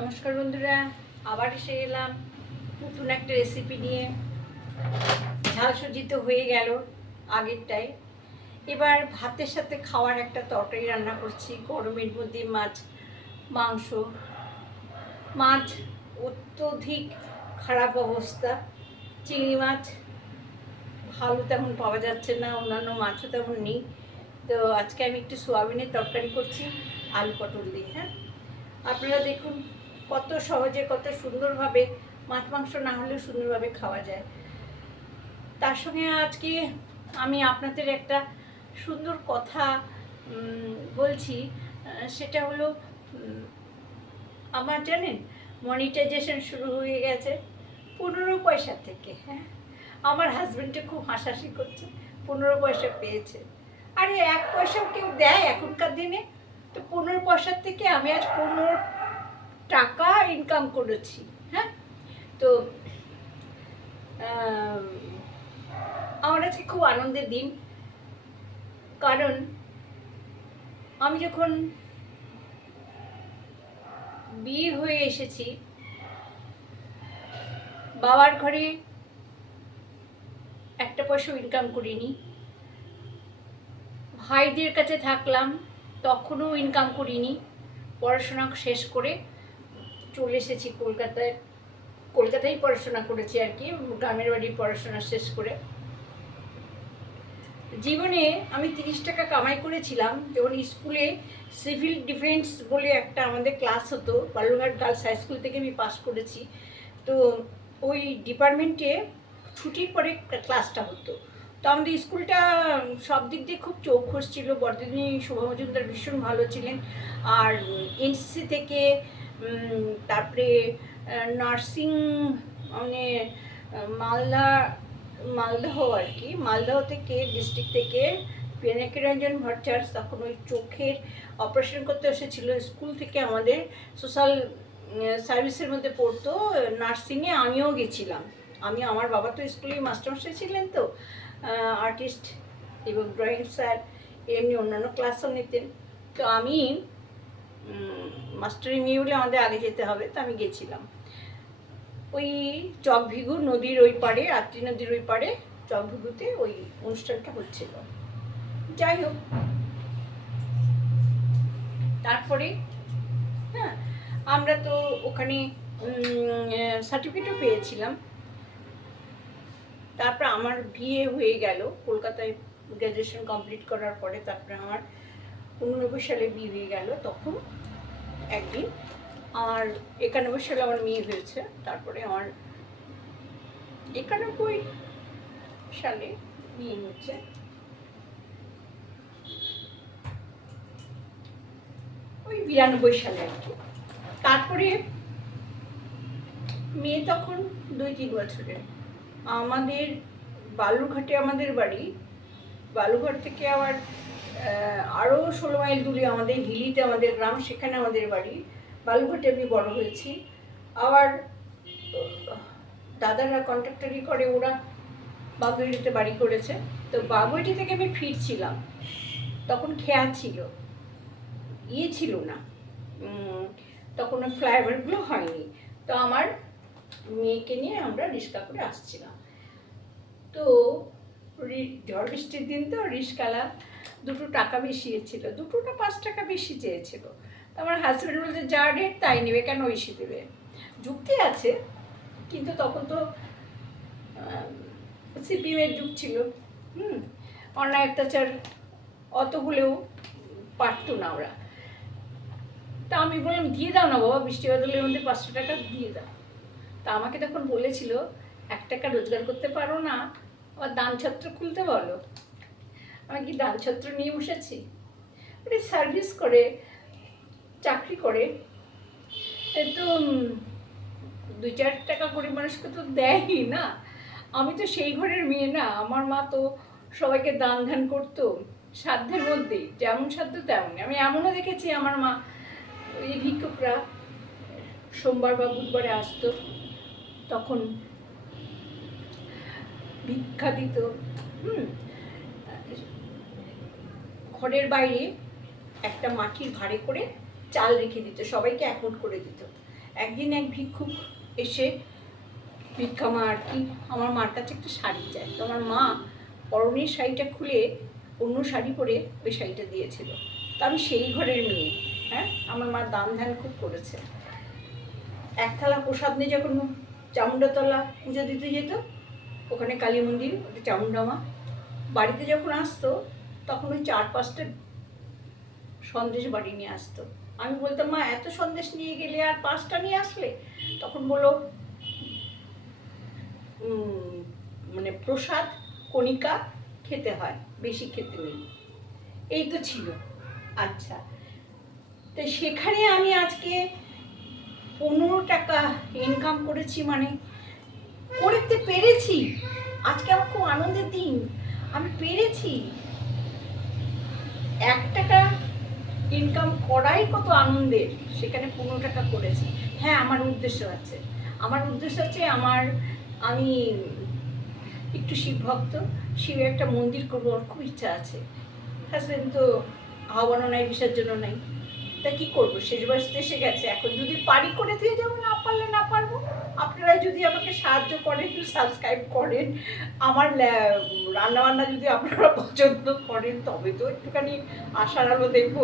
নমস্কার বন্ধুরা, আবার এসে গেলাম নতুন একটা রেসিপি নিয়ে। ঝাল সুজি তো হয়ে গেল আগেরটাই। এবার ভাতের সাথে খাওয়ার একটা তরকারি রান্না করছি, গরমের মধ্যে মাছ, মাংস। মাছ অত্যধিক খারাপ অবস্থা, চিংড়ি মাছ ভালো তেমন পাওয়া যাচ্ছে না, অন্যান্য মাছও তেমন নেই। তো আজকে আমি একটু সোয়াবিনের তরকারি করছি, আলু পটল দিয়ে হ্যাঁ? আপনারা দেখুন কত সহজে, কত সুন্দরভাবে, মাছ, মাংস না হলেও সুন্দরভাবে খাওয়া যায়। তার সঙ্গে আজকে আমি আপনাদের একটা সুন্দর কথা বলছি সেটা হলো আমার জানেন মনিটাইজেশন শুরু হয়ে গেছে পনেরো পয়সা থেকে হ্যাঁ? আমার হাজব্যান্ডে খুব হাসাহাসি করছে, পনেরো পয়সা পেয়েছে। আরে, এক পয়সাও কেউ দেয় এখনকার দিনে? তো পনেরো পয়সার থেকে আমি আজ পনেরো টাকা ইনকাম করেছি হ্যাঁ? তো আমার আজকে খুব আনন্দের দিন। কারণ, আমি যখন বিয়ে হয়ে এসেছি, বাবার ঘরে একটা পয়সাও ইনকাম করিনি। ভাইদের কাছে থাকলাম, তখনও ইনকাম করিনি। পড়াশোনা শেষ করে চলে এসেছি কলকাতায়। কলকাতায় পড়াশোনা করেছি আর কি, গ্রামের বাড়ি পড়াশোনা শেষ করে। জীবনে আমি তিরিশ টাকা কামাই করেছিলাম, যখন স্কুলে সিভিল ডিফেন্স বলে একটা আমাদের ক্লাস হতো বালুরঘাট গার্লস হাই স্কুল থেকে আমি পাস করেছি। তো ওই ডিপার্টমেন্টে ছুটির পরে ক্লাসটা হতো। তো আমাদের স্কুলটা সব দিক দিয়ে খুব চৌখস ছিল বর্দিনী শোভা মজুমদার ভীষণ ভালো ছিলেন। আর এনসিসি থেকে তারপরে নার্সিং মানে মালদা, মালদহ আর কি। মালদহ থেকে ডিস্ট্রিক্ট থেকে পিনাকি রঞ্জন ভট্টাচার্য তখন ওই চোখের অপারেশন করতে এসেছিল স্কুল থেকে আমাদের। সোশ্যাল সার্ভিসের মধ্যে পড়তো, নার্সিংয়ে আমিও গেছিলাম। আমি, আমার বাবা তো স্কুলেই মাস্টারমশাই ছিলেন তো আর্টিস্ট এবং ড্রয়িং স্যার এমনি অন্যান্য ক্লাসও নিতেন। তো আমি মাস্টারি মেয়ে বলে আমাদের আগে যেতে হবে, তো আমি গেছিলাম। ওই চকভিগু নদীর ওই পাড়ে, রাত্রি নদীর ওই পাড়ে চকভিগুতে ওই অনুষ্ঠানটা হচ্ছিল। যাই হোক। তারপরে হ্যাঁ আমরা তো ওখানে সার্টিফিকেটও পেয়েছিলাম। তারপর আমার বিয়ে হয়ে গেল, কলকাতায় গ্র্যাজুয়েশন কমপ্লিট করার পরে তারপরে আমার উননব্বই সালে বিয়ে হয়ে গেল তখন একদিন। আর একানব্বই সালে আমার মেয়ে হয়েছে, তারপরে আমার একানব্বই সালে বিয়ে হচ্ছে ওই বিরানব্বই সালে আর কি। তারপরে মেয়ে তখন দুই তিন বছরের। আমাদের বালুরঘাটে আমাদের বাড়ি। বালুঘাট থেকে আবার আরও ষোলো মাইল দূরে আমাদের হিলিতে আমাদের গ্রাম, সেখানে আমাদের বাড়ি। বালুঘাটে আমি বড় হয়েছি। আবার দাদারা কন্ট্রাক্টারি করে, ওরা বাগুইটিতে বাড়ি করেছে। তো বাগুইটি থেকে আমি ফিরছিলাম। তখন খেয়া ছিল। ইয়ে ছিল না। তখন ফ্লাইওভারগুলো হয়নি। তো আমার মেয়েকে নিয়ে আমরা রিক্সা করে আসছিলাম। তো ঝড় বৃষ্টির দিন তো রিক্সালা দুটো টাকা বেশি ছিল দুটো না পাঁচ টাকা বেশি চেয়েছিল। তো আমার হাজব্যান্ড বলছে, যা রেট তাই নেবে, কেন বেশি দেবে? যুক্তি আছে, কিন্তু তখন তো সিপিএমের যুগ ছিল। হুম, অন্যায় অত্যাচার অত হলেও পারতো না ওরা। তা আমি বললাম, দিয়ে দাও না বাবা, বৃষ্টি বাদলের মধ্যে পাঁচশো টাকা দিয়ে দাও। তা আমাকে তখন বলেছিল, এক টাকা রোজগার করতে পারো না আবার দান ছত্র খুলতে বলো? আমি কি দান ছত্র নিয়ে বসেছি? ওটা সার্ভিস করে, চাকরি করে তো দুই চার টাকা গরিব মানুষকে তো দেয়ই না। আমি তো সেই ঘরের মেয়ে না, আমার মা তো সবাইকে দান ধ্যান করতো, সাধ্যের মধ্যেই, যেমন সাধ্য তেমনই। আমি এমনও দেখেছি আমার মা, ওই ভিক্ষুকরা, সোমবার বা বুধবারে আসতো, তখন ভিক্ষা দিত হুম, ঘরের বাইরে একটা মাটির ভাড়ে করে চাল রেখে দিত, সবাইকে অ্যাকাউন্ট করে দিত। একদিন এক ভিক্ষুক এসে, ভিক্ষা মা, আর কি, আমার মার কাছে একটা শাড়ি চায় তো আমার মা পরনের শাড়িটা খুলে অন্য শাড়ি পরে ওই শাড়িটা দিয়েছিল। তো আমি সেই ঘরের মেয়ে হ্যাঁ আমার মা দান ধ্যান খুব করেছে। এক থালা প্রসাদ নিয়ে যখন চামুন্ডাতলা পুজো দিতে যেত ওখানে কালী মন্দির ওটা চামুন্ডা মা বাড়িতে যখন আসতো তখন ওই চার পাঁচটা সন্দেশ বাড়ি নিয়ে আসতো। আমি বলতাম মা এত সন্দেশ নিয়ে গেলে আর পাঁচটা নিয়ে আসলে? তখন উম, মানে প্রসাদ কণিকা খেতে হয় বেশি খেতে নেই। এই তো ছিল। আচ্ছা। তো সেখানে আমি আজকে পনেরো টাকা ইনকাম করেছি মানে করতে পেরেছি। আজকে আমার খুব আনন্দের দিন। আমি পেরেছি। এক টাকা ইনকাম করাই কত আনন্দের, সেখানে পনেরো টাকা করেছি। হ্যাঁ আমার উদ্দেশ্য আছে। আমার উদ্দেশ্য আছে আমার, আমি একটু শিব ভক্ত। শিবের একটা মন্দির করব, আমার খুব ইচ্ছা আছে। হাজবেন্ড তো হাওয়ানো নাই বিসর্জন নাই। তা কী করব? শেষ বয়স এসে গেছে। এখন যদি পারি করে দিয়ে যাব, না পারলে না পারব। আপনারা যদি আমাকে সাহায্য করেন, একটু সাবস্ক্রাইব করেন, আমার রান্নাবান্না যদি আপনারা পছন্দ করেন, তবে তো একটুখানি আশার আলো দেখব।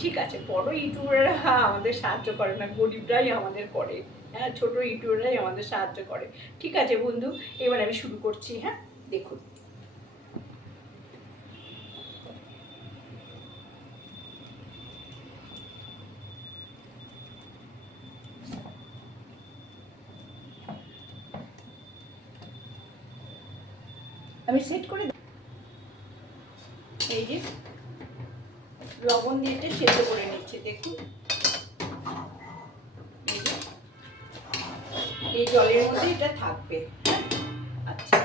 ঠিক আছে, বড় ইউটিউবাররা আমাদের সাহায্য করে না, গরিবরাই আমাদের করে। হ্যাঁ ছোটো ইউটিউবাররাই আমাদের সাহায্য করে। ঠিক আছে বন্ধু, এবার আমি শুরু করছি হ্যাঁ? দেখুন। আমি সেট করে এই যে, লবণ দিয়ে এটা সেদ্ধ করে নিচ্ছি, দেখুন। এই জলের মধ্যে এটা থাকবে? আচ্ছা।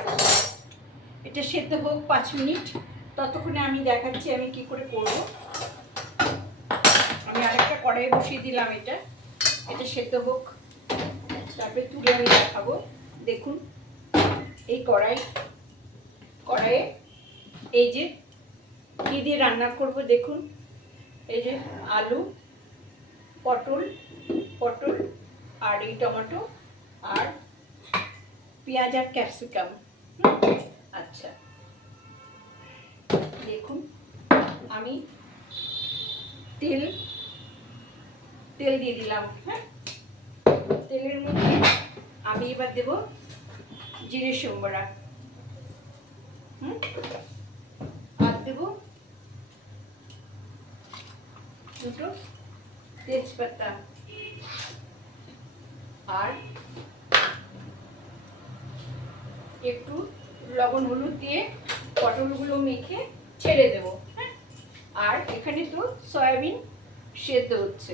এটা সেদ্ধ হোক পাঁচ মিনিট, ততক্ষণে আমি দেখাচ্ছি আমি কি করে করব। আমি আরেকটা কড়াই বসিয়ে দিলাম এটা। এটা সেদ্ধ হোক। তারপরে তুলে আমি দেখাবো। দেখুন, এই কড়াই কড়াইয়ে এই যে কী দিয়ে রান্না করব দেখুন। এই যে আলু, পটল পটল আর এই টমেটো আর পেঁয়াজ আর ক্যাপসিকাম। আচ্ছা। দেখুন, আমি তেল তেল দিয়ে দিলাম হ্যাঁ? তেলের মধ্যে আমি এবার দেব জিরে সম্বরা। হুম? আর দুটো। তেজপাতা। আর একটু লবণ হলুদ দিয়ে পটলগুলো মেখে ছেড়ে দেব হ্যাঁ? আর এখানে তো সয়াবিন সেদ্ধ হচ্ছে।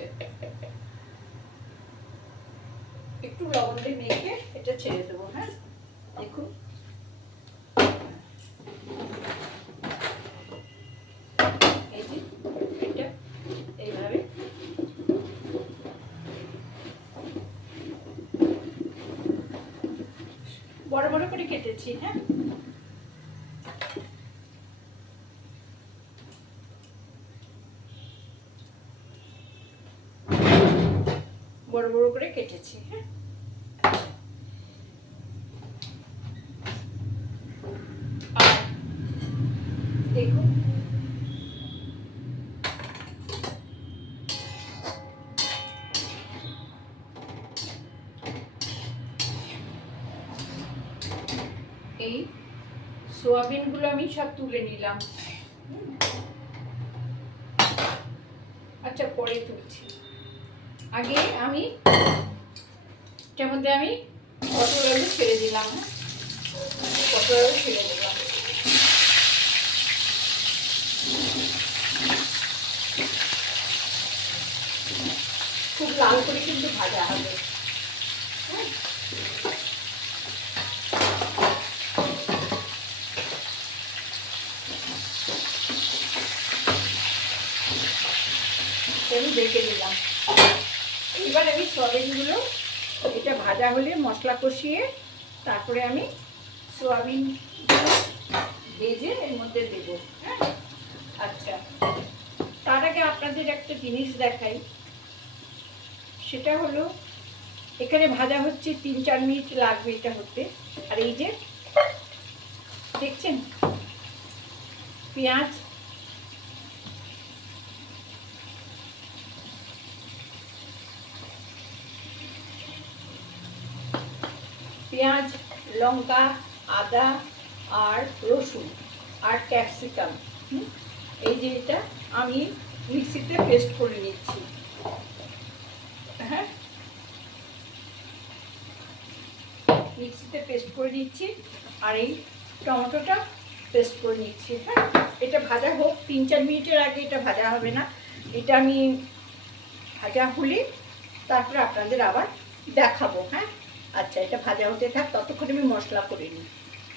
একটু লবণ দিয়ে মেখে এটা ছেড়ে দেবো হ্যাঁ? দেখুন। এই যে এটা এইভাবে বড় বড় করে কেটেছি হ্যাঁ বড় বড় করে কেটেছি হ্যাঁ আর দেখুন এই সোয়াবিনগুলো আমি সব তুলে নিলাম। আচ্ছা পরে তুলছি আগে আমি, এটার মধ্যে আমি পটল আলু ছেড়ে দিলাম? পটল আলু ছেড়ে দিলাম খুব লাল করে কিন্তু ভাজা হবে হ্যাঁ আমি নিলাম। এবার আমি সোয়াবিনগুলো, এটা ভাজা হলে মশলা কষিয়ে তারপরে আমি সোয়াবিন ভেজে এর মধ্যে দেবো হ্যাঁ? আচ্ছা তার আগে আপনাদের একটা জিনিস দেখাই। সেটা হলো, এখানে ভাজা হচ্ছে তিন চার মিনিট লাগবে এটা হতে। আর এই যে, দেখছেন? পেঁয়াজ পেঁয়াজ, লঙ্কা, আদা আর রসুন আর ক্যাপসিকাম? এই যে এটা আমি মিক্সিতে পেস্ট করে নিচ্ছি। হ্যাঁ? মিক্সিতে পেস্ট করে নিচ্ছি আর এই টমেটোটা পেস্ট করে নিচ্ছি। হ্যাঁ? এটা ভাজা হোক, তিন চার মিনিটের আগে এটা ভাজা হবে না। এটা আমি ভাজা হলে তারপরে আপনাদের আবার দেখাবো। হ্যাঁ? আচ্ছা এটা ভাজা হতে থাক ততক্ষণ আমি মশলা করে নিই।